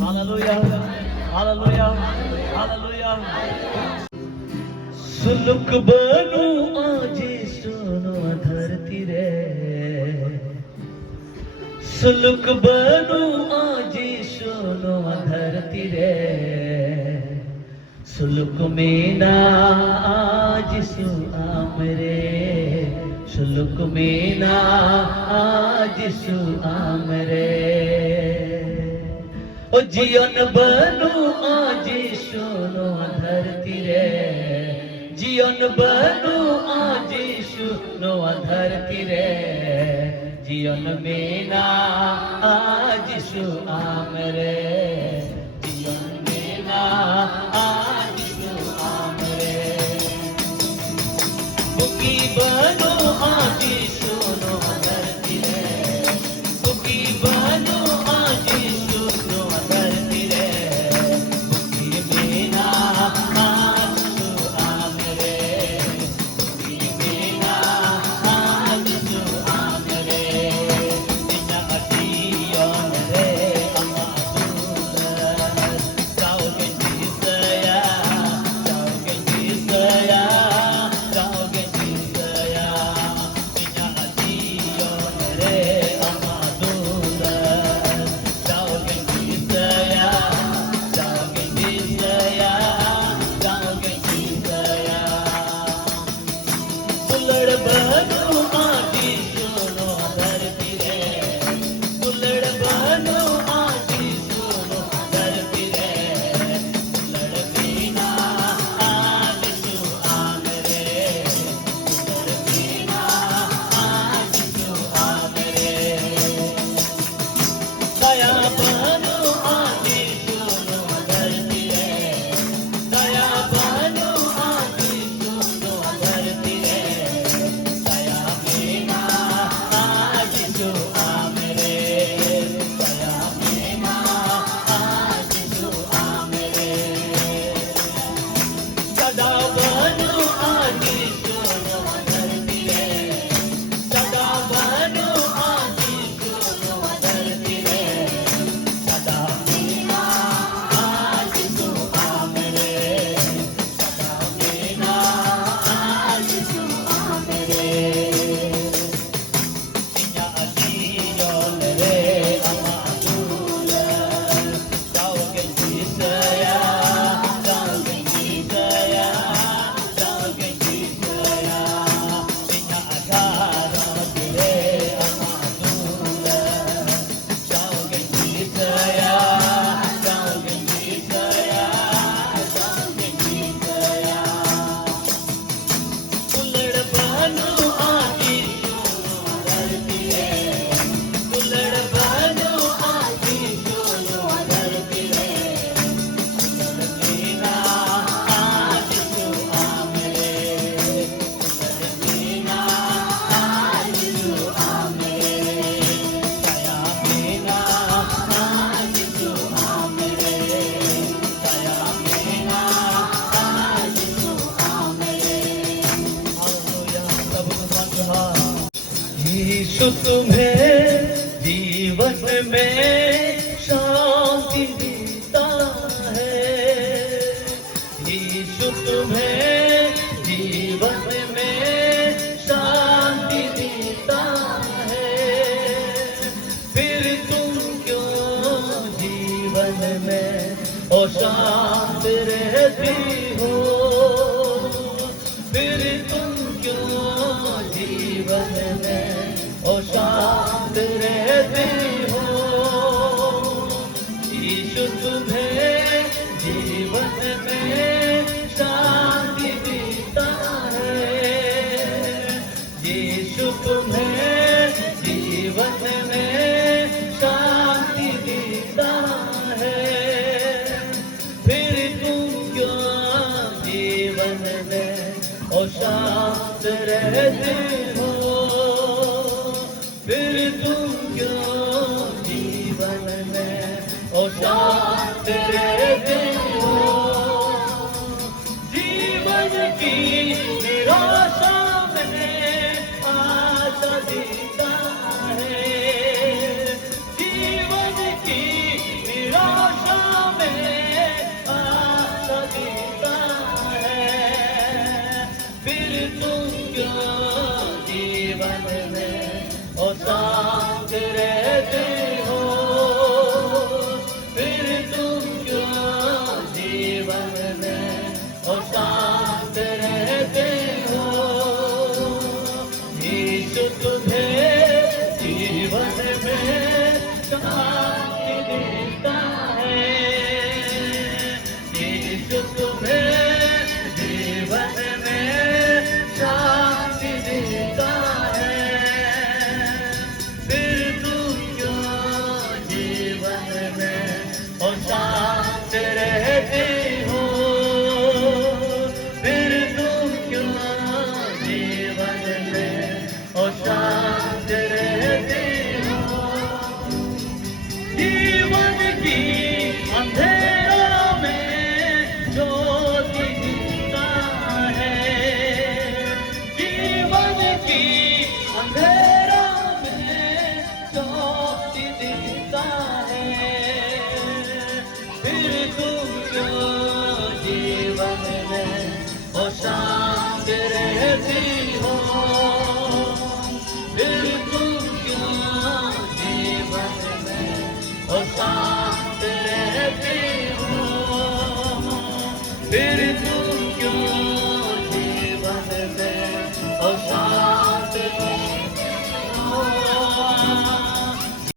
Hallelujah hallelujah hallelujah सुलुक बनू आज सुनो धरती रे सुलुक बनू आज सुनो धरती रे सुलुक में ना आज सु आमरे सुलुक में ना आज सु आमरे ओ जीवन बनू आज सुनो धरती रे जीवन बनू आज सुनो धरती रे जीवन में ना आज सु आमरे जीवन में ना आज सु आमरे बुकी बनू आज सुनो धरती रे बुकी बनू आज सुनो धरती रे बुकी में ना आज सु आमरे बुकी में ना आज सु आमरे बिना अतियन रे अमादुल जाओ के जिसया जाओ के जिसया बिना अतियन रे अमादुल जाओ के जिसया जाओ के जिसया कुल्लड़ बनू आज सुनो धरती रे कुल्लड़ बनू आज सुनो धरती रे कुल्लड़ बिना आज सु आमरे कुल्लड़ बिना आज सु आमरे दया बनू आज सुनो धरती रे दया बनू आज सुनो धरती रे दया बिना आज सु आमरे दया बिना आज सु आमरे सदा बनू आज सुनो धरती रे सदा बनू आज सुनो धरती रे सदा बिना आज सु आमरे सदा बिना आज सु आमरे बिना अतियन रे अमादुल जाओ के जिसया जाओ के जिसया जाओ के जिसया बिना अधारत रे अमादुल जाओ के जिसया जाओ के जिसया जाओ के जिसया कुल्लड़ बनू आज सुनो धरती रे कुल्लड़ बनू आज सुनो धरती रे कुल्लड़ बिना आज सु आमरे कुल्लड़ बिना आज सु आमरे दया बिना आज सु आमरे दया बिना आज सु आमरे हालेलुया प्रभु धन्यवाद यीशु तुम्हें जीवन में शांति देता है यीशु तुम्हें जीवन में शांति देता है फिर तुम क्यों जीवन में अशांत रहती हो फिर तुम क्यों जीवन में अशांत रहती हो यीशु तुम्हें जीवन में शांति देता है यीशु तुम्हें जीवन में शांति देता है फिर तुम क्यों जीवन में अशांत रहते हो फिर तुम क्यों जीवन में अशांत रहते हो जीवन की निराशा में आशा देता है जीवन की निराशा रहते हो, फिर तुम क्यों जीवन में अशांत रहते हो। जीवन की अंधेरों में ज्योति दिखता है, जीवन की अंधेरों में ज्योति दिखता है, फिर तुम क्यों जीवन में अशांत रहती हो।